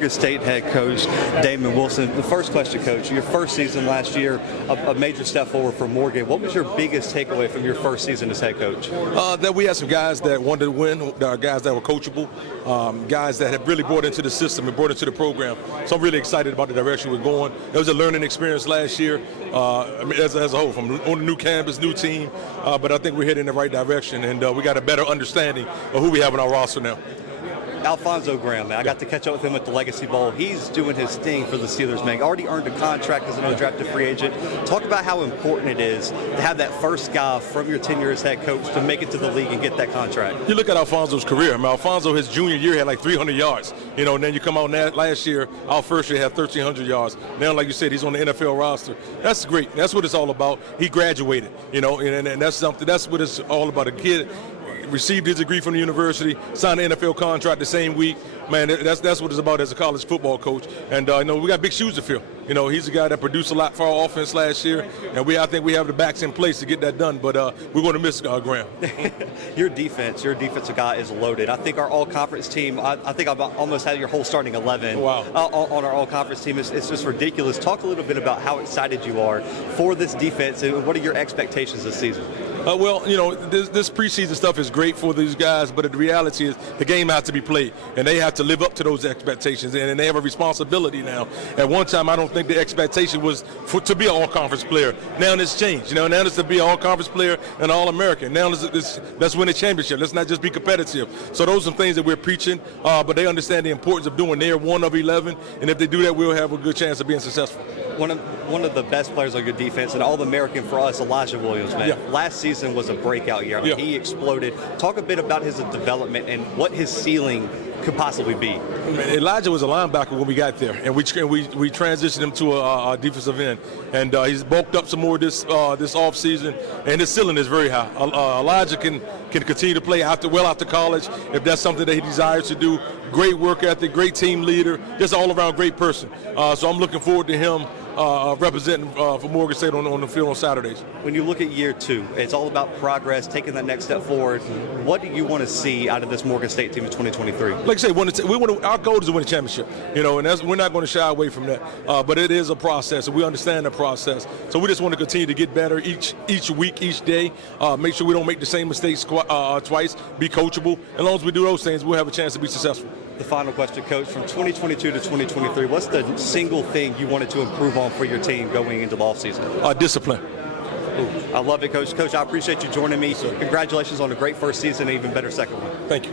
Morgan State head coach Damon Wilson. The first question, Coach, your first season last year, a major step forward for Morgan. What was your biggest takeaway from your first season as head coach? That we had some guys that wanted to win, guys that were coachable, guys that have really brought into the system and brought into the program. So I'm really excited about the direction we're going. It was a learning experience last year as a whole, from on a new campus, new team, but I think we're heading in the right direction, and we got a better understanding of who we have in our roster now. Alfonso Graham, man. I got to catch up with him at the Legacy Bowl. He's doing his thing for the Steelers, man. Already earned a contract as an undrafted free agent. Talk about how important it is to have that first guy from your tenure as head coach to make it to the league and get that contract. You look at Alfonso's career. I mean, Alfonso, his junior year, had like 300 yards. And then you come out last year, our first year had 1,300 yards. Now, like you said, he's on the NFL roster. That's great. That's what it's all about. He graduated, and that's something. That's what it's all about. A kid received his degree from the university, signed an NFL contract the same week. Man, that's what it's about as a college football coach. And we got big shoes to fill. He's a guy that produced a lot for our offense last year, and I think we have the backs in place to get that done. But we're going to miss Graham. Your defensive guy is loaded. I think our all-conference team. I think I've almost had your whole starting 11 wow. On our all-conference team. It's just ridiculous. Talk a little bit about how excited you are for this defense, and what are your expectations this season? This preseason stuff is great for these guys, but the reality is the game has to be played, and they have to live up to those expectations, and they have a responsibility now. At one time, I don't think the expectation was to be an all-conference player. Now it's changed. Now it's to be an all-conference player and all-American. Now let's win a championship. Let's not just be competitive. So those are some things that we're preaching, but they understand the importance of doing their 1 of 11, and if they do that, we'll have a good chance of being successful. One of the best players on your defense, and All-American for us, Elijah Williams, man. Yeah. Last season was a breakout year. I mean, He exploded. Talk a bit about his development and what his ceiling could possibly be. Elijah was a linebacker when we got there, and we transitioned him to a defensive end, and he's bulked up some more this off season, and his ceiling is very high. Elijah can continue to play after college if that's something that he desires to do. Great work ethic, great team leader, just all around great person. So I'm looking forward to him representing for Morgan State on the field on Saturdays. When you look at year 2, it's all about progress, taking that next step forward. What do you want to see out of this Morgan State team in 2023? Like I say, our goal is to win a championship, and we're not going to shy away from that. But it is a process, and we understand the process. So we just want to continue to get better each week, each day. Make sure we don't make the same mistakes twice. Be coachable. As long as we do those things, we'll have a chance to be successful. The final question, Coach, from 2022 to 2023, what's the single thing you wanted to improve on for your team going into the offseason? Discipline. Ooh, I love it, Coach. Coach, I appreciate you joining me. Congratulations on a great first season and even better second one. Thank you.